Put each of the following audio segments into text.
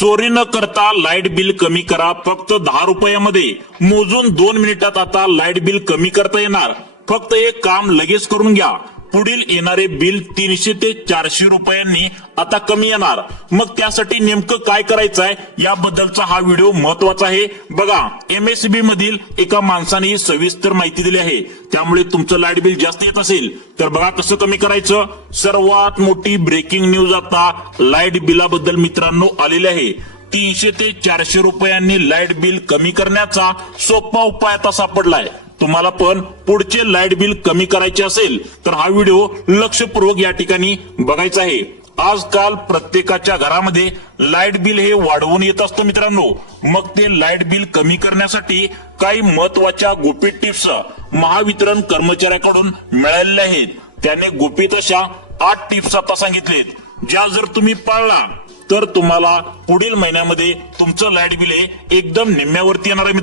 चोरी न करता लाईट बिल कमी करा फक्त 10 रुपयामध्ये. मोजून 2 मिनिटात आता लाईट बिल कमी करता येणार. फक्त एक काम लगेच करून घ्या. पुढील येणारे बिल 300 ते 400 रुपयांनी आता कमी येणार. मग त्यासाठी नेमकं काय करायचं आहे याबद्दलचा हा व्हिडिओ महत्वाचा आहे. बघा, एमएससीबी मधील एका माणसाने ही सविस्तर माहिती दिली आहे. त्यामुळे तुमचं लाईट बिल जास्त येत असेल तर बघा कसं कमी करायचं. सर्वात मोठी ब्रेकिंग न्यूज आता लाईट बिलाबद्दल मित्रांनो आलेली आहे. 300 ते 400 रुपयांनी लाईट बिल कमी करण्याचा सोपा उपाय आता सापडलाय. तुम्हाला पण पुढचे लाईट बिल कमी करायचे असेल तर हा व्हिडिओ लक्षपूर्वक या ठिकाणी बघायचा आहे. आजकाल प्रत्येकाच्या घरामध्ये लाईट बिल हे वाढवून येत असतं मित्रांनो. मग ते लाईट बिल कमी करण्यासाठी काही महत्वाच्या गुपित टिप्स महावितरण कर्मचाऱ्याकडून मिळालेल्या आहेत. त्याने गुपित अशा 8 टिप्स आता सांगितलेत, ज्या जर तुम्ही पाळला तर तुम्हाला पुढील महिन्यामध्ये तुमचं लाईट बिल हे एकदम निम्म्यावरती येणार आहे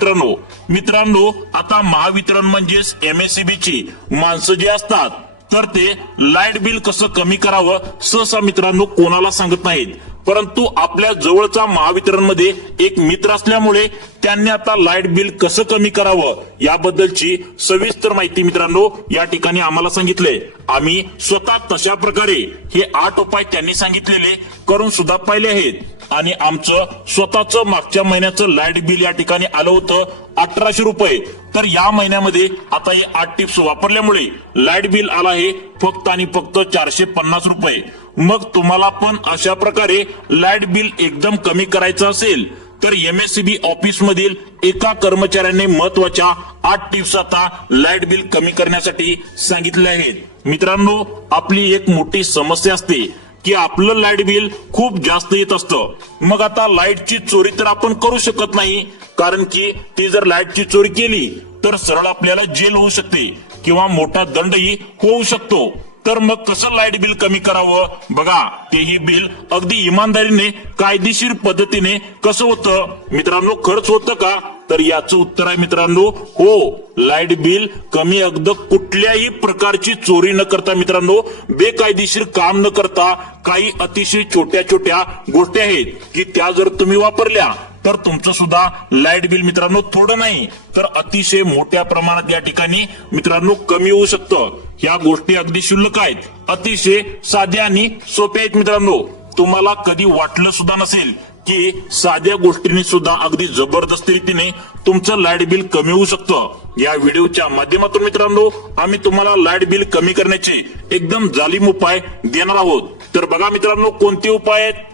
मित्रांनो. आता महावितरण म्हणजेच एमएससीबीची माणसं जे असतात तर ते लाईट बिल कसं कमी करावं सहसा मित्रांनो कोणाला सांगत नाहीत. परंतु आपल्या जवळचा महावितरण मध्ये एक मित्र असल्यामुळे त्यांनी आता लाईट बिल कसं कमी करावं याबद्दलची सविस्तर माहिती मित्रांनो या ठिकाणी आम्हाला सांगितले. आम्ही स्वतः तशा प्रकारे हे 8 उपाय त्यांनी सांगितलेले करून सुद्धा पाहिले आहेत आणि आमचं स्वतःचं मागच्या महिन्याचं लाईट बिल या ठिकाणी आलं होतं 1800 रुपये. तर या महिन्यामध्ये आता हे 8 टिप्स वापरल्यामुळे लाईट बिल आला आहे फक्त आणि फक्त 450 रुपये. मग तुम्हाला पण अशा प्रकारे लाईट बिल एकदम कमी करायचं असेल तर एमएससीबी ऑफिस मधील एका कर्मचाऱ्याने महत्वाच्या 8 टिप्स आता लाईट बिल कमी करण्यासाठी सांगितले आहेत. मित्रांनो, आपली एक मोठी समस्या असते की आपलं लाईट बिल खूप जास्त येत असतं. मग आता लाईटची चोरी तर आपण करू शकत नाही, कारण की ती जर लाईटची चोरी केली तर सरळ आपल्याला जेल होऊ शकते किंवा मोठा दंडही होऊ शकतो. तर मग कसं लाईट बिल कमी करावं? बघा, तेही बिल अगदी इमानदारीने कायदेशीर पद्धतीने कसं होतं मित्रांनो. खर्च होतं का? तर याचं उत्तर आहे मित्रांनो हो. लाईट बिल कमी अगदी कुठल्याही प्रकारची चोरी न करता मित्रांनो, बेकायदेशीर काम न करता काही अतिशय छोट्या छोट्या गोष्टी आहेत की त्या जर तुम्ही वापरल्या तर तुमचं सुद्धा लाईट बिल मित्रांनो थोडं नाही तर अतिशय मोठ्या प्रमाणात या ठिकाणी मित्रांनो कमी होऊ शकतं. ह्या गोष्टी अगदी क्षुल्लक आहेत, अतिशय साध्या आणि सोप्या आहेत मित्रांनो. तुम्हाला कधी वाटलं सुद्धा नसेल की साध्या गोष्टींनी सुद्धा अगदी जबरदस्त रीतीने तुमचं लाईट बिल कमी होऊ शकतं. या व्हिडिओच्या माध्यमातून मित्रांनो आम्ही तुम्हाला लाईट बिल कमी करण्याचे एकदम जालीम उपाय देणार आहोत. तर बघा मित्रांनो कोणते उपाय आहेत.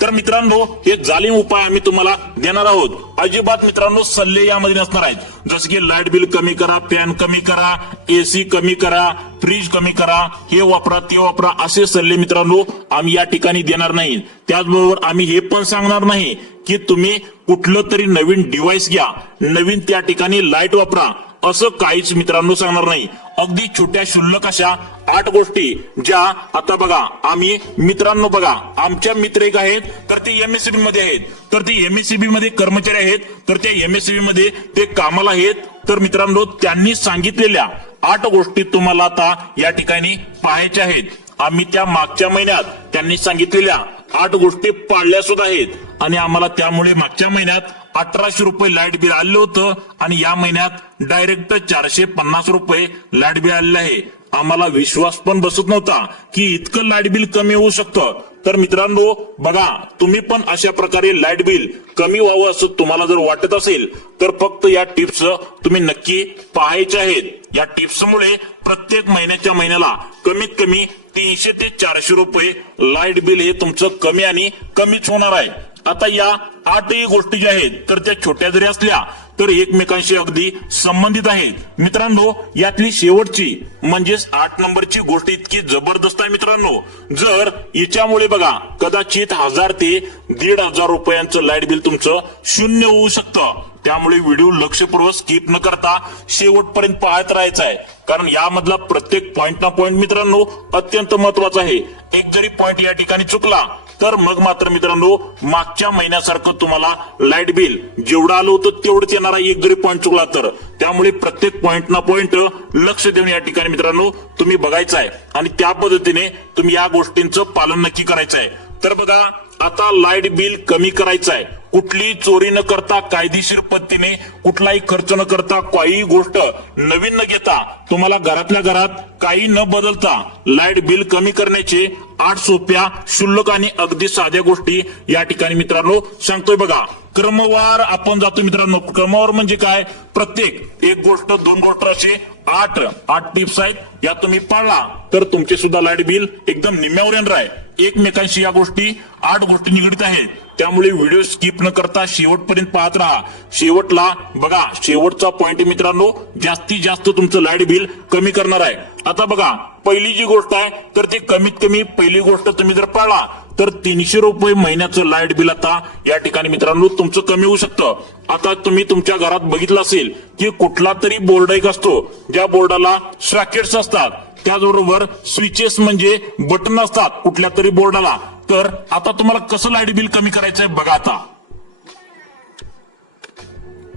तर मित्रांनो हे जालीम उपाय आम्ही तुम्हाला देणार आहोत. अजिबात मित्रांनो सल्ले यामध्ये नसणार आहेत. जसं की लाईट बिल कमी करा, फॅन कमी करा, एसी कमी करा, फ्रीज कमी करा, हे वापरा ते वापरा असे सल्ले मित्रांनो आम्ही या ठिकाणी देणार नाही. त्याचबरोबर आम्ही हे पण सांगणार नाही की तुम्ही कुठलं तरी नवीन डिव्हाइस घ्या, नवीन त्या ठिकाणी लाईट वापरा, असं काहीच मित्रांनो सांगणार नाही. अगदी छोट्या क्षुल्लक अशा 8 गोष्टी ज्या आता बघा आम्ही मित्रांनो बघा आमच्या मित्र एक आहेत तर ते एमएससीबी मध्ये आहेत, तर ते एमएससीबी मध्ये कर्मचारी आहेत, तर त्या एमएससीबी मध्ये ते कामाला आहेत. तर मित्रांनो त्यांनी सांगितलेल्या 8 गोष्टी तुम्हाला आता या ठिकाणी पाहायच्या आहेत. आम्ही त्या मागच्या महिन्यात त्यांनी सांगितलेल्या 8 गोष्टी पाळल्या सुद्धा आहेत आणि आम्हाला त्यामुळे मागच्या महिन्यात 1800 रुपये लाईट बिल आलं होतं आणि या महिन्यात डायरेक्ट 450 रुपये लाईट बिल आलेलं आहे. आम्हाला विश्वास पण बसत नव्हता की इतकं लाईट बिल कमी होऊ शकतं. तर मित्रांनो बघा, तुम्ही पण अशा प्रकारे लाईट बिल कमी व्हावं असं तुम्हाला जर वाटत असेल तर फक्त या टिप्स तुम्ही नक्की पाहायच्या आहेत. या टिप्समुळे प्रत्येक महिन्याच्या महिन्याला कमीत कमी 300 ते 400 रुपये लाईट बिल हे तुमचं कमी आणि कमीच होणार आहे. आता या 8 गोष्टी ज्या आहेत तर त्या छोट्या जरी असल्या तर एकमेकांशी अगदी संबंधित आहेत. मित्रांनो यातली शेवटची म्हणजेच 8 नंबरची गोष्ट इतकी जबरदस्त आहे मित्रांनो. जर याच्यामुळे बघा कदाचित 1000 ते 1500 रुपयांचं लाईट बिल तुमचं शून्य होऊ शकतं. त्यामुळे व्हिडिओ लक्षपूर्वक स्किप न करता शेवटपर्यंत पाहत राहायचा आहे, कारण यामधला प्रत्येक पॉइंट ना पॉइंट मित्रांनो अत्यंत महत्वाचा आहे. एक जरी पॉइंट या ठिकाणी चुकला तर मग मात्र मित्रांनो मागच्या महिन्यासारखं तुम्हाला लाईट बिल जेवढं आलं होतं तेवढंच येणार आहे, एक जरी पॉइंट चुकला तर. त्यामुळे प्रत्येक पॉइंट ना पॉइंट लक्ष देऊन या ठिकाणी मित्रांनो तुम्ही बघायचं आहे आणि त्या पद्धतीने तुम्ही या गोष्टींचं पालन नक्की करायचं आहे. तर बघा आता लाईट बिल कमी करायचं आहे, कुठली चोरी न करता कायदेशीर पद्धतीने कुठलाही खर्च न करता काही गोष्ट नवीन न घेता तुम्हाला घरातल्या घरात काही न बदलता लाईट बिल कमी करण्याचे 8 सोप्या क्षुल्लक आणि अगदी साध्या गोष्टी या ठिकाणी मित्रांनो सांगतोय बघा. क्रमवार आपण जातो मित्रांनो. क्रमवार म्हणजे काय, प्रत्येक एक गोष्ट 2 गोष्ट असे 8 टिप्स आहेत, या तुम्ही पाळला तर तुमचे सुद्धा लाईट बिल एकदम निम्म्यावर येणार आहे. एकमेकांशी या गोष्टी 8 गोष्टी निगडीत आहेत, त्यामुळे व्हिडिओ स्किप न करता शेवटपर्यंत पाहत राहा. शेवटला बघा, शेवटचा पॉइंट मित्रांनो जास्तीत जास्त तुमचं लाईट बिल कमी करणार आहे. आता बघा, पहिली जी गोष्ट आहे तर ती कमीत कमी पहिली गोष्ट तुम्ही जर पाळला तर 300 रुपये महिन्याचं लाईट बिल आता या ठिकाणी मित्रांनो तुमचं कमी होऊ शकतं. आता तुम्ही तुमच्या घरात बघितलं असेल की कुठला तरी बोर्ड एक असतो, ज्या बोर्डाला सॉकेट्स असतात, त्याचबरोबर स्विचेस म्हणजे बटन असतात कुठल्या तरी बोर्डाला. तर आता तुम्हाला कसं लाईट बिल कमी करायचंय बघा. आता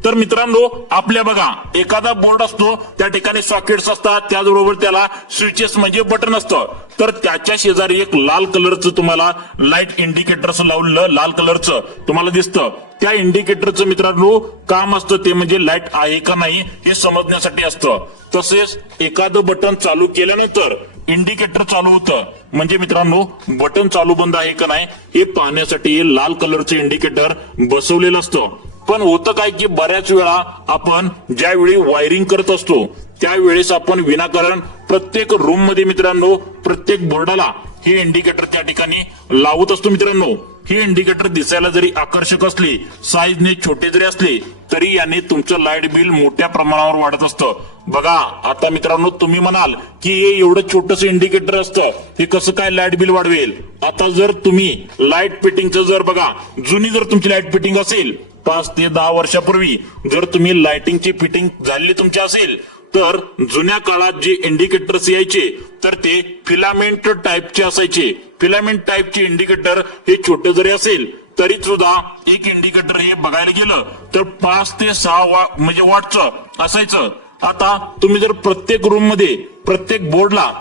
तर मित्रांनो आपल्या बघा एखादा बोर्ड असतो, त्या ठिकाणी सॉकेट्स असतात, त्याचबरोबर त्याला स्विचेस म्हणजे बटन असतं. तर त्याच्या शेजारी एक लाल कलरचं तुम्हाला लाईट इंडिकेटर असं लावलेलं लाल कलरचं तुम्हाला दिसतं. त्या इंडिकेटरचं मित्रांनो काम असतं ते म्हणजे लाईट आहे का नाही हे समजण्यासाठी असतं. तसेच एखादं बटन चालू केल्यानंतर इंडिकेटर चालू होतं, म्हणजे मित्रांनो बटन चालू बंद आहे का नाही हे पाहण्यासाठी हे लाल कलरचं इंडिकेटर बसवलेलं असतं. पण होतं काय की बऱ्याच वेळा आपण ज्यावेळी वायरिंग करत असतो त्यावेळेस आपण विनाकारण प्रत्येक रूम मध्ये मित्रांनो प्रत्येक बोर्डाला हे इंडिकेटर त्या ठिकाणी लावत असतो. मित्रांनो हे इंडिकेटर दिसायला जरी आकर्षक असले, साईजने छोटे जरी असले, तरी याने तुमचं लाईट बिल मोठ्या प्रमाणावर वाढत असतं. बघा आता मित्रांनो तुम्ही म्हणाल की हे एवढं छोटंसं इंडिकेटर असतं, हे कसं काय लाईट बिल वाढवेल. आता जर तुम्ही लाईट फिटिंगचं जर बघा, जुनी जर तुमची लाईट फिटिंग असेल 5 ते 10 वर्षापूर्वी जर तुम्ही लाइटिंगची फिटिंग झालेली तुमची असेल, तर जुन्या काळात जे इंडिकेटर्स यायचे तर ते फिलामेंट टाईपचे असायचे. फिलामेंट टाईपचे इंडिकेटर हे छोटे जरी असेल तरी सुद्धा एक इंडिकेटर हे बघायला गेलं तर 5 ते 6 म्हणजे वॉटचं असायचं. आता तुम्ही जर प्रत्येक रूम मध्ये प्रत्येक बोर्डला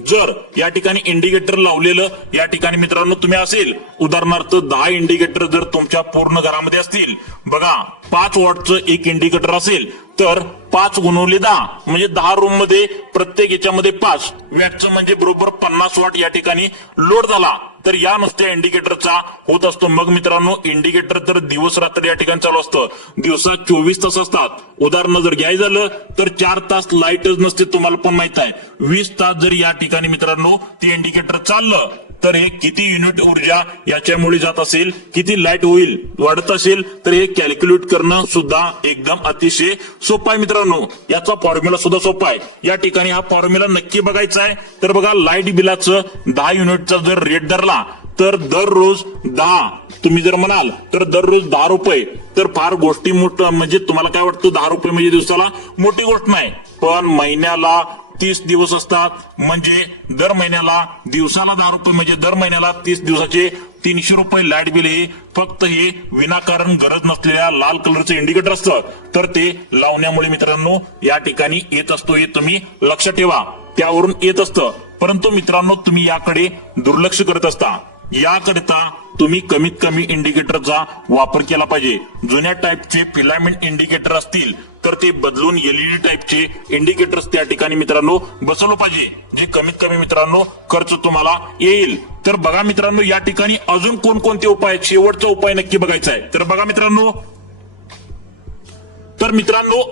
जर या ठिकाणी इंडिकेटर लावलेलं या ठिकाणी मित्रांनो तुम्ही असेल, उदाहरणार्थ 10 इंडिकेटर जर तुमच्या पूर्ण घरामध्ये असतील, बघा 5 वॉटचं एक इंडिकेटर असेल तर 5 गुणवले 10 म्हणजे 10 रूम मध्ये प्रत्येक याच्यामध्ये 5 वॅटचं म्हणजे बरोबर 50 वॉट या ठिकाणी लोड झाला. तर या नुसत्या इंडिकेटरचा होत असतो. मग मित्रांनो इंडिकेटर तर दिवस रात्र या ठिकाणी चालू असतं, दिवसात 24 तास असतात. उदाहरण जर घ्यायचं झालं तर 4 तास लाईटच नसते, तुम्हाला पण माहित आहे. 20 तास जर या ठिकाणी मित्रांनो ते इंडिकेटर चाललं तर हे किती युनिट ऊर्जा याच्यामुळे जात असेल, किती लाईट होईल वाढत असेल, तर हे कॅल्क्युलेट करणं सुद्धा एकदम अतिशय सोपं आहे. मित्रांनो याचा फॉर्म्युला सुद्धा सोपा आहे. या ठिकाणी हा फॉर्म्युला नक्की बघायचा आहे. तर बघा लाईट बिलाचं 10 युनिटचा जर रेट धरला तर दररोज 10 तुम्ही जर म्हणाल तर दररोज 10 रुपये, तर फार गोष्टी मोठं म्हणजे तुम्हाला काय वाटतं 10 रुपये म्हणजे दिवसाला मोठी गोष्ट नाही, पण महिन्याला 30 दिवस असतात, म्हणजे दर महिन्याला दिवसाला 10 रुपये म्हणजे दर महिन्याला 30 दिवसाचे 300 रुपये लाईट बिल हे फक्त हे विनाकारण गरज नसलेल्या लाल कलरचं इंडिकेटर असतं. तर ते लावण्यामुळे मित्रांनो या ठिकाणी येत असतो, हे तुम्ही लक्षात ठेवा, त्यावरून येत असतं. परंतु मित्रांनो तुम्ही याकडे दुर्लक्ष करत असता. याकरिता तुम्ही कमीत कमी इंडिकेटरचा वापर केला पाहिजे. जुन्या टाईपचे फिलामेंट इंडिकेटर असतील तर ते बदलून एलईडी टाईपचे इंडिकेटर्स त्या ठिकाणी मित्रांनो बसवलं पाहिजे, जे कमीत कमी मित्रांनो खर्च तुम्हाला येईल. तर बघा मित्रांनो या ठिकाणी अजून कोणकोणते उपाय, शेवटचा उपाय नक्की बघायचा आहे. तर बघा मित्रांनो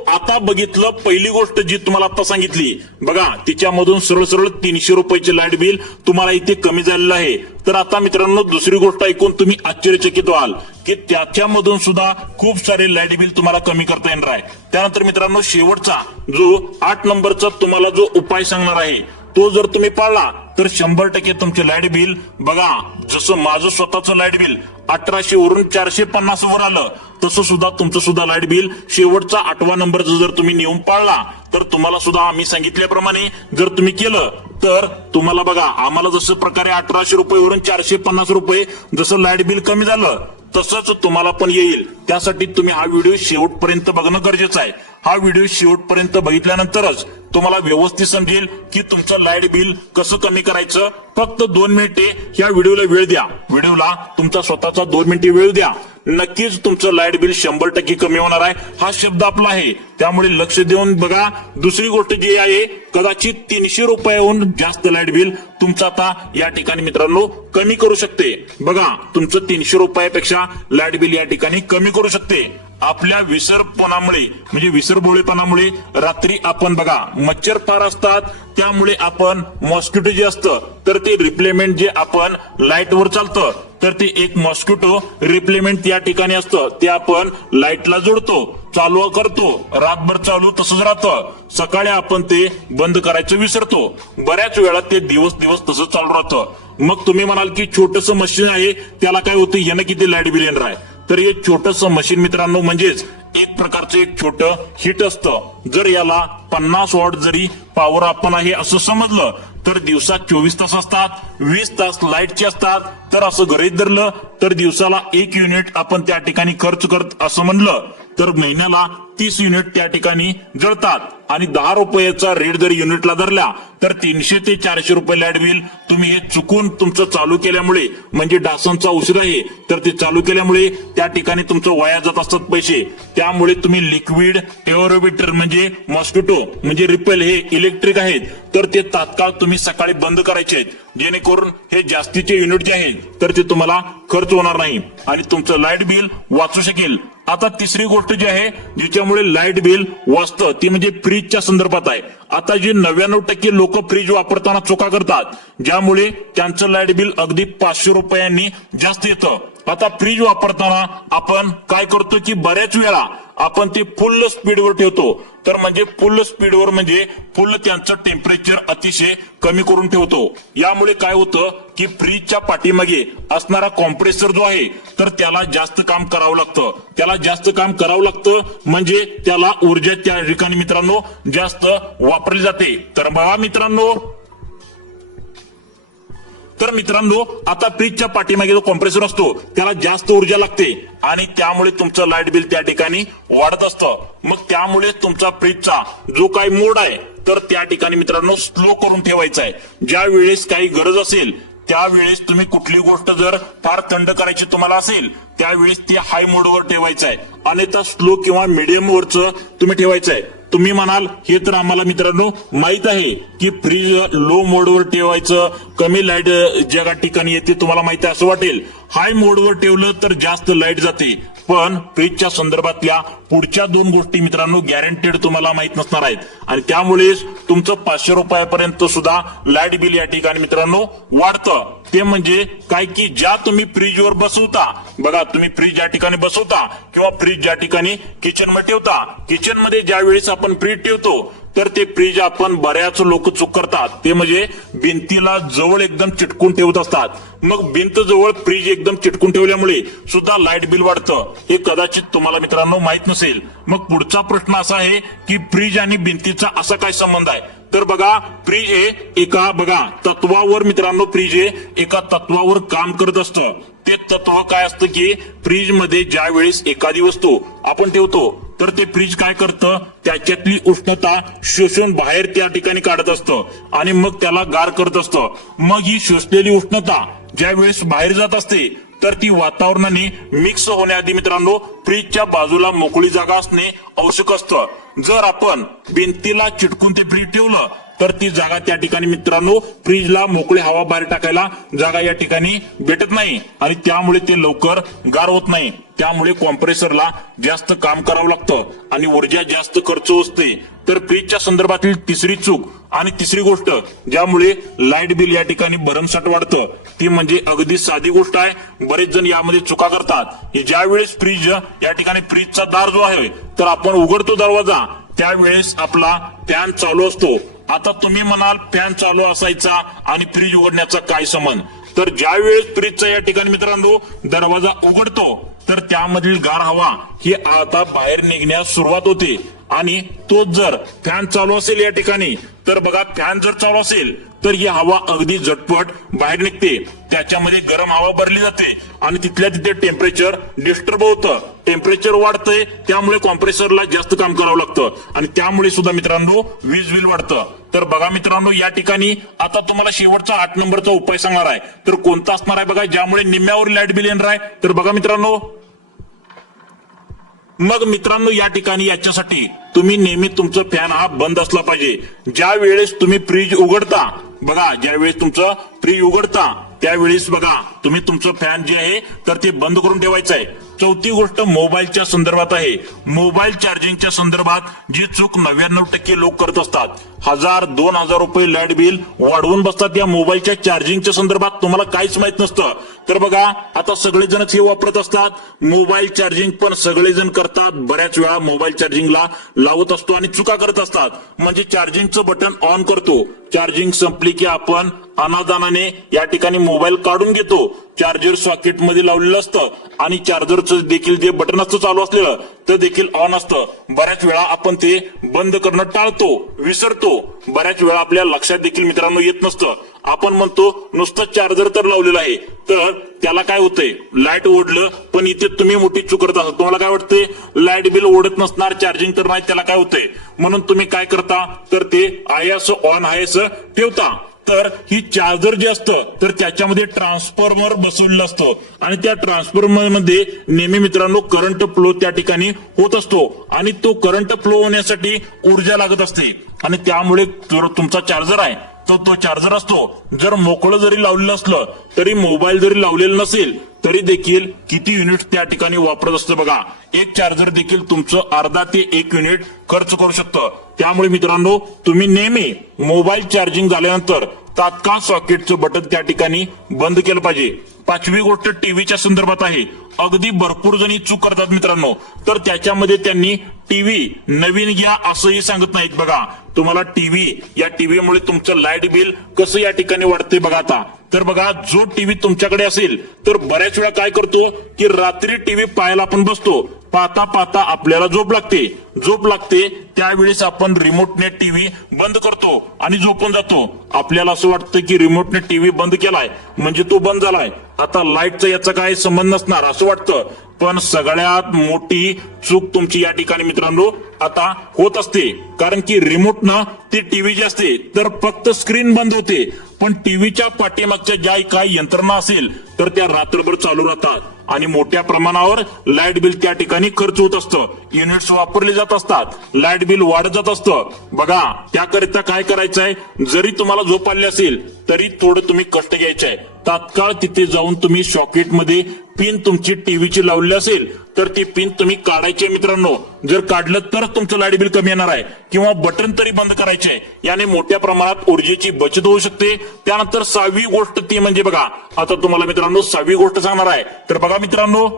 आता बघितलं पहिली गोष्ट जी तुम्हाला आता सांगितली, बघा तिच्यामधून सरळ सरळ 300 रुपयाचे लाईट बिल तुम्हाला इथे कमी झालेलं आहे. तर आता मित्रांनो दुसरी गोष्ट ऐकून तुम्ही आश्चर्यचकित व्हाल की त्याच्यामधून सुद्धा खूप सारे लाईट बिल तुम्हाला कमी करता येणार आहे. त्यानंतर मित्रांनो शेवटचा जो 8 नंबरचा तुम्हाला जो उपाय सांगणार आहे तो जर तुम्ही पाळला तर 100% तुमचे लाईट बिल, बघा जसं माझं स्वतःचं लाईट बिल 1800 वरून 450 वर आलं, तसं सुद्धा तुमचं सुद्धा लाईट बिल शेवटचा 8वा नंबरचा जर तुम्ही नियम पाळला तर तुम्हाला सुद्धा आम्ही सांगितल्याप्रमाणे जर तुम्ही केलं तर तुम्हाला बघा आम्हाला जसं प्रकारे 1800 रुपये वरून 450 रुपये जसं लाईट बिल कमी झालं तसंच तुम्हाला पण येईल. त्यासाठी तुम्ही हा व्हिडिओ शेवटपर्यंत बघणं गरजेचं आहे. हा व्हिडिओ शेवटपर्यंत बघितल्यानंतरच तुम्हाला व्यवस्थित समजेल की तुमचं लाईट बिल कसं कमी करायचं. फक्त 2 मिनिटे या व्हिडिओला वेळ द्या. व्हिडिओला तुमचा स्वतःचा 2 मिनिटे वेळ द्या. नक्कीच तुमचं लाईट बिल 100% कमी होणार आहे. हा शब्द आपला आहे, त्यामुळे लक्ष देऊन बघा. दुसरी गोष्ट जी आहे, कदाचित 300 रुपयाहून जास्त लाईट बिल तुमचं आता या ठिकाणी मित्रांनो कमी करू शकते. बघा, तुमचं 300 रुपयापेक्षा लाईट बिल या ठिकाणी कमी करू शकते. आपल्या विसरपणामुळे म्हणजे विसरभोळेपणामुळे रात्री आपण बघा मच्छर फार असतात, त्यामुळे आपण मॉस्किटो जे असतं तर ते रिप्लेमेंट जे आपण लाईटवर चालतं तर ते एक मॉस्किटो रिप्लेमेंट या ठिकाणी असतं, ते आपण लाईटला जोडतो, चालू करतो, रातभर चालू तसंच राहतं. सकाळी आपण ते बंद करायचं विसरतो. बऱ्याच वेळा ते दिवस तसंच चालू राहतं. मग तुम्ही म्हणाल की छोटंसं मशीन आहे, त्याला काय होतं, यानं किती लाईट बिल येणार आहे. तर हे छोटंसं मशीन मित्रांनो म्हणजेच एक प्रकारचं एक छोटं हिट असतं. जर याला 50 वॉट जरी पॉवर आपण आहे असं समजलं तर दिवसात 24 तास असतात, 20 तास लाईटचे असतात. तर असं गृहीत धरलं तर दिवसाला 1 युनिट आपण त्या ठिकाणी खर्च करत असं म्हणलं तर महिन्याला 30 युनिट त्या ठिकाणी जळतात. आणि 10 रुपयाचा रेट जर युनिटला धरला तर 300 ते 400 रुपये लाईट बिल तुम्ही हे चुकून तुमचं चालू केल्यामुळे म्हणजे डासांचा उशीर आहे तर ते चालू केल्यामुळे त्या ठिकाणी तुमचं वाया जात असतात पैसे. त्यामुळे तुम्ही लिक्विड एअरोमीटर म्हणजे मॉस्किटो म्हणजे रिपेल हे इलेक्ट्रिक आहेत तर ते तात्काळ तुम्ही सकाळी बंद करायचे आहेत, जेणेकरून हे जास्तीचे युनिट जे आहेत तर ते तुम्हाला खर्च होणार नाही आणि तुमचं लाईट बिल वाचू शकेल. आता तिसरी गोष्ट जी आहे जिच्यामुळे लाईट बिल वाचतं ती म्हणजे फ्रीजच्या संदर्भात आहे. आता जे 99% लोक फ्रीज वापरताना चुका करतात, ज्यामुळे त्यांचं लाईट बिल अगदी 500 रुपयांनी जास्त येतं. आता फ्रीज वापरताना आपण काय करतो की बऱ्याच वेळा आपण ते फुल स्पीडवर ठेवतो. तर म्हणजे फुल स्पीडवर म्हणजे फुल त्यांचं टेम्परेचर अतिशय कमी करून ठेवतो. यामुळे काय होतं की फ्रीजच्या पाठीमागे असणारा कॉम्प्रेसर जो आहे तर त्याला जास्त काम करावं लागतं. त्याला जास्त काम करावं लागतं म्हणजे त्याला ऊर्जा त्या ठिकाणी मित्रांनो जास्त वापरली जाते. तर बघा मित्रांनो आता फ्रीजच्या पाठीमागे जो कॉम्प्रेसर असतो त्याला जास्त ऊर्जा लागते आणि त्यामुळे तुमचं लाईट बिल त्या ठिकाणी वाढत असतं. मग त्यामुळे तुमचा फ्रीजचा जो काही मोड आहे तर त्या ठिकाणी मित्रांनो स्लो करून ठेवायचा आहे. ज्या वेळेस काही गरज असेल त्यावेळेस तुम्ही कुठली गोष्ट जर फार थंड करायची तुम्हाला असेल त्यावेळेस ती हाय मोडवर ठेवायचं आहे आणि त्या स्लो किंवा मिडियम वरचं तुम्ही ठेवायचं आहे. तुम्ही म्हणाल हे तर आम्हाला मित्रांनो माहित आहे की फ्रीज लो मोडवर ठेवायचं, कमी लाईट ज्या ठिकाणी येते तुम्हाला माहिती आहे असं वाटेल. हाय मोडवर ठेवलं तर जास्त लाईट जाते, पण फ्रीजच्या संदर्भातल्या पुढच्या 2 गोष्टी मित्रांनो गॅरंटेड तुम्हाला माहित नसणार आहेत आणि त्यामुळेच तुमचं 500 रुपयापर्यंत सुद्धा लाईट बिल या ठिकाणी मित्रांनो वाढतं. ते म्हणजे काय की ज्या तुम्ही फ्रीजवर बसवता, बघा तुम्ही फ्रीज या ठिकाणी बसवता किंवा फ्रीज ज्या ठिकाणी किचन मध्ये ठेवता, किचन मध्ये ज्या वेळेस आपण फ्रीज ठेवतो तर ते फ्रीज आपण बऱ्याच लोक चूक करतात, ते म्हणजे भिंतीला जवळ एकदम चिटकून ठेवत असतात. मग भिंत जवळ फ्रीज एकदम चिटकून ठेवल्यामुळे सुद्धा लाईट बिल वाढतं. हे कदाचित तुम्हाला मित्रांनो माहित नसेल. मग पुढचा प्रश्न असा आहे की फ्रीज आणि भिंतीचा असा काय संबंध आहे. तर बघा फ्रीज हे एका तत्वावर मित्रांनो फ्रीज हे एका तत्वावर काम करत असतं. ते तत्व काय असतं की फ्रीज मध्ये ज्या वेळेस एखादी वस्तू आपण ठेवतो तर ते फ्रीज काय करतं, त्याच्यातली उष्णता शोषून बाहेर त्या ठिकाणी काढत असतं आणि मग त्याला गार करत असतं. मग ही शोषलेली उष्णता ज्या वेळेस बाहेर जात असते तर ती वातावरणाने मिक्स होण्याआधी मित्रांनो फ्रीजच्या बाजूला मोकळी जागा असणे आवश्यक असतं. जर आपण भिंतीला चिटकून ते फ्रीज ठेवलं तर ती जागा त्या ठिकाणी मित्रांनो फ्रीजला मोकळी हवा बाहेर टाकायला जागा या ठिकाणी भेटत नाही आणि त्यामुळे ते लवकर गार होत नाही. त्यामुळे कॉम्प्रेसरला जास्त काम करावं लागतं आणि ऊर्जा जास्त खर्च असते. तर फ्रीजच्या संदर्भातील तिसरी चूक आणि तिसरी गोष्ट ज्यामुळे लाईट बिल या ठिकाणी भरमसाठ वाढतं ती म्हणजे अगदी साधी गोष्ट आहे. बरेच जण यामध्ये चुका करतात. ज्या वेळेस फ्रीज या ठिकाणी फ्रीजचा दार जो आहे तर आपण उघडतो दरवाजा त्यावेळेस आपला फॅन चालू असतो. आता तुम्ही म्हणाल फॅन चालू असायचा आणि फ्रीज उघडण्याचा काय संबंध. तर ज्या वेळेस फ्रीजचा या ठिकाणी मित्रांनो दरवाजा उघडतो तर त्यामधील गार हवा ही आता बाहेर निघण्यास सुरुवात होते आणि तोच जर फॅन चालू असेल या ठिकाणी तर बघा फॅन जर चालू असेल तर ही हवा अगदी झटपट बाहेर निघते, त्याच्यामध्ये गरम हवा भरली जाते आणि तिथल्या तिथे टेम्परेचर डिस्टर्ब होतं, टेम्परेचर वाढतंय, त्यामुळे कॉम्प्रेसरला जास्त काम करावं लागतं आणि त्यामुळे सुद्धा मित्रांनो वीज बिल वाढतं. तर बघा मित्रांनो या ठिकाणी आता तुम्हाला शेवटचा 8 नंबरचा उपाय सांगणार आहे. तर कोणता असणार आहे बघा, ज्यामुळे निम्म्यावर लाईट बिल येणार आहे. तर बघा मित्रांनो, मग मित्रांनो या ठिकाणी याच्यासाठी तुम्ही नेहमी तुमचं फॅन हा बंद असला पाहिजे. ज्या वेळेस तुम्ही फ्रीज उघडता बघा, ज्या वेळेस तुमचं फ्रीज उघडता त्यावेळेस बघा तुम्ही तुमचं फॅन जे आहे तर ते बंद करून ठेवायचं आहे. चौथी गोष्ट मोबाईलच्या संदर्भात आहे. मोबाईल चार्जिंगच्या संदर्भात जी चूक 99% लोक करत असतात, 1000-2000 रुपये लाईट बिल वाढवून बसतात या मोबाईलच्या चार्जिंगच्या संदर्भात. तुम्हाला काहीच माहित नसतं. तर बघा आता सगळेजणच हे वापरत असतात मोबाईल चार्जिंग, पण सगळेजण करतात बऱ्याच वेळा मोबाईल चार्जिंगला लावत असतो आणि चुका करत असतात. म्हणजे चार्जिंगचं बटन ऑन करतो, चार्जिंग संपली की आपण अनादानाने या ठिकाणी मोबाईल काढून घेतो, चार्जर सॉकेट मध्ये लावलेलं असतं आणि चार्जरचं देखील जे बटन असतं चालू असलेलं ते देखील ऑन असतं. बऱ्याच वेळा आपण ते बंद करणं टाळतो, विसरतो. बऱ्याच वेळा आपल्या लक्षात देखील मित्रांनो येत नसतं. आपण म्हणतो नुसतं चार्जर तर लावलेलं आहे, तर त्याला काय होतंय लाईट ओढलं, पण इथे तुम्ही मोठी चूक करत असाल. तुम्हाला काय वाटतंय लाईट बिल ओढत नसणार, चार्जिंग तर नाही, त्याला काय होतंय म्हणून तुम्ही काय करता तर ते आहे असं ऑन आहे असं ठेवता. तर ही चार्जर जे असतं तर त्याच्यामध्ये ट्रान्सफॉर्मर बसवलेलं असतं आणि त्या ट्रान्सफॉर्मर मध्ये नेहमी मित्रांनो करंट फ्लो त्या ठिकाणी होत असतो आणि तो करंट फ्लो होण्यासाठी ऊर्जा लागत असते आणि त्यामुळे तुमचा चार्जर आहे तो चार्जर असतो जर मोकळं जरी लावलेलं असलं तरी, मोबाईल जरी लावलेलं नसेल तरी देखील किती युनिट त्या ठिकाणी वापरत असतं बघा. एक चार्जर देखील तुमचं अर्धा ते 1 युनिट खर्च करू शकतं. त्यामुळे मित्रांनो तुम्ही नेहमी मोबाईल चार्जिंग झाल्यानंतर तात्काळ सॉकेटचं बटन त्या ठिकाणी बंद केलं पाहिजे. 5वी गोष्ट टीव्हीच्या संदर्भात आहे. अगदी भरपूर जणी चूक करतात मित्रांनो. तर त्याच्यामध्ये त्यांनी टीव्ही नवीन घ्या असंही सांगत नाहीत बघा. तुम्हाला टीव्ही, या टीव्हीमुळे तुमचं लाईट बिल कसं या ठिकाणी वाढते बघा. आता तर बघा जो टीव्ही तुमच्याकडे असेल तर बऱ्याच वेळा काय करतो की रात्री टीव्ही पाहायला आपण बसतो, पाहता पाहता आपल्याला झोप लागते त्यावेळेस आपण रिमोटने टीव्ही बंद करतो आणि झोपून जातो. आपल्याला असं वाटतं की रिमोटने टीव्ही बंद केलाय म्हणजे तो बंद झालाय, आता लाईटचा याचा काही संबंध नसणार असं वाटतं. पण सगळ्यात मोठी चूक तुमची या ठिकाणी मित्रांनो आता होत असते, कारण की रिमोटनं ती टीव्ही जी असते तर फक्त स्क्रीन बंद होते, पण टीव्हीच्या पाठीमागच्या ज्या काही यंत्रणा असेल तर त्या रात्रभर चालू राहतात आणि मोठ्या प्रमाणावर लाईट बिल त्या ठिकाणी खर्च होत असतं, युनिट्स वापरले जात असतात, लाईट बिल वाढत जात असतं. बघा त्याकरिता काय करायचंय, जरी तुम्हाला झोप आली असेल तरी थोडं तुम्ही कष्ट घ्यायचे आहे. तात्काळ तिथे जाऊन तुम्ही सॉकेटमध्ये पिन तुमची टीव्हीची लावलेली असेल तर ती पिन तुम्ही काढायची मित्रांनो. जर काढलं तर तुमचं लाईट बिल कमी येणार आहे, किंवा बटन तरी बंद करायचे. याने मोठ्या प्रमाणात ऊर्जेची बचत होऊ शकते. त्यानंतर 6वी गोष्ट ती म्हणजे बघा, आता तुम्हाला मित्रांनो 6वी गोष्ट सांगणार आहे. तर बघा मित्रांनो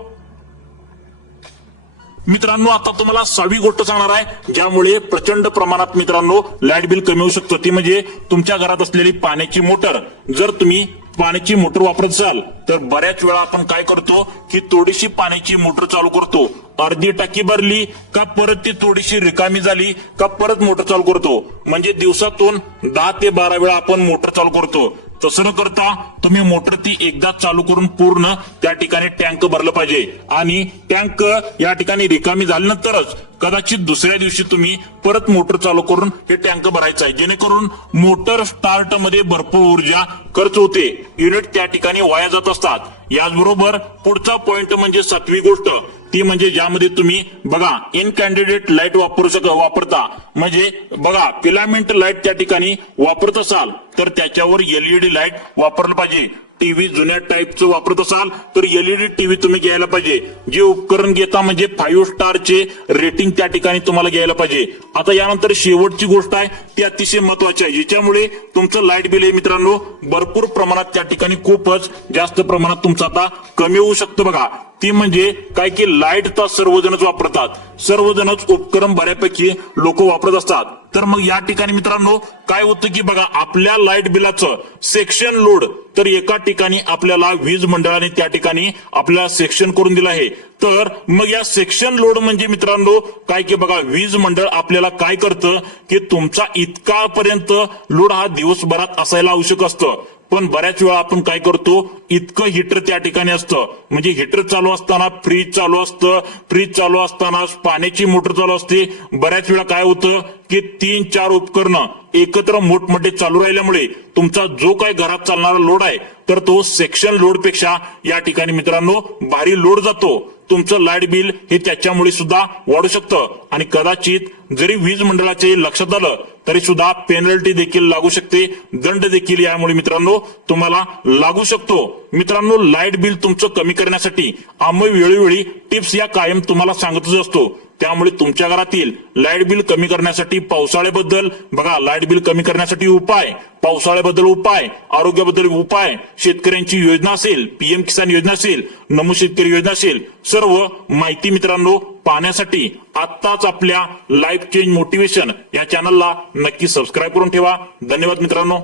आता तुम्हाला 6वी गोष्ट सांगणार आहे ज्यामुळे प्रचंड प्रमाणात मित्रांनो लाईट बिल कमी होऊ शकतं. ती म्हणजे तुमच्या घरात असलेली पाण्याची मोटर. जर तुम्ही पाण्याची मोटर वापरत असाल तर बऱ्याच वेळा आपण काय करतो की थोडीशी पाण्याची मोटर चालू करतो, अर्धी टाकी भरली का परत ती थोडीशी रिकामी झाली का परत मोटर चालू करतो. म्हणजे दिवसातून 10 ते 12 वेळा आपण मोटर चालू करतो. तसं न करता तुम्ही मोटर ती एकदा चालू करून पूर्ण त्या ठिकाणी टँक भरलं पाहिजे आणि टँक या ठिकाणी रिकामी झाल्यानंतरच कदाचित दुसऱ्या दिवशी तुम्ही परत मोटर चालू करून हे टँक भरायचं आहे, जेणेकरून मोटर स्टार्ट मध्ये भरपूर ऊर्जा खर्च होते, युनिट त्या ठिकाणी वाया जात असतात. याचबरोबर पुढचा पॉइंट म्हणजे 7वी गोष्ट, ती म्हणजे ज्यामध्ये तुम्ही बघा इनकॅन्डिडेट लाईट वापरता. म्हणजे बघा फिलामेंट लाईट त्या ठिकाणी वापरत असाल तर त्याच्यावर एलईडी लाईट वापरलं पाहिजे. टीव्ही जुन्या टाईपचं वापरत असाल तर एलईडी टीव्ही तुम्ही घ्यायला पाहिजे. जे उपकरण घेता म्हणजे 5 स्टारचे रेटिंग त्या ठिकाणी तुम्हाला घ्यायला पाहिजे. आता यानंतर शेवटची गोष्ट आहे ती अतिशय महत्वाची आहे, ज्याच्यामुळे तुमचं लाईट बिल हे मित्रांनो भरपूर प्रमाणात त्या ठिकाणी खूपच जास्त प्रमाणात तुमचं आता कमी होऊ शकतं बघा. ती म्हणजे काय की लाईट तर सर्वजणच वापरतात, सर्वजणच उपकरण बऱ्यापैकी लोक वापरत असतात, तर मग या ठिकाणी मित्रांनो काय होतं की बघा आपल्या लाईट बिलाचं सेक्शन लोड तर एका ठिकाणी आपल्याला वीज मंडळाने त्या ठिकाणी आपल्याला सेक्शन करून दिलं आहे. तर मग या सेक्शन लोड म्हणजे मित्रांनो काय की बघा वीज मंडळ आपल्याला काय करतं की तुमचा इतकापर्यंत लोड हा दिवसभरात असायला आवश्यक असतं. पण बऱ्याच वेळा आपण काय करतो इतकं हिटर त्या ठिकाणी असतं म्हणजे हिटर चालू असताना फ्रीज चालू असतं, फ्रीज चालू असताना पाण्याची मोटर चालू असते. बऱ्याच वेळा काय होतं की 3-4 उपकरणं एकत्र मोठमोठे चालू राहिल्यामुळे तुमचा जो काही घरात चालणारा लोड आहे तर तो सेक्शन लोड पेक्षा या ठिकाणी मित्रांनो भारी लोड जातो. तुमचं लाईट बिल हे त्याच्यामुळे सुद्धा वाढू शकतं आणि कदाचित जरी वीज मंडळाचे लक्षात आलं तरी सुद्धा पेनल्टी देखील लागू शकते, दंड देखील यामुळे मित्रांनो तुम्हाला लागू शकतो. मित्रांनो लाईट बिल तुमचं कमी करण्यासाठी आम्ही वेळोवेळी टिप्स या कायम तुम्हाला सांगतच असतो. त्यामुळे तुमच्या घरातील लाईट बिल कमी करण्यासाठी पावसाळ्याबद्दल बघा लाईट बिल कमी करण्यासाठी उपाय, पावसाळ्याबद्दल उपाय, आरोग्याबद्दल उपाय, शेतकऱ्यांची योजना असेल, पीएम किसान योजना असेल, नमो शेतकरी योजना असेल, सर्व माहिती मित्रांनो पाहण्यासाठी आत्ताच आपल्या लाईफ चेंज मोटिवेशन या चॅनलला नक्की सबस्क्राईब करून ठेवा. धन्यवाद मित्रांनो.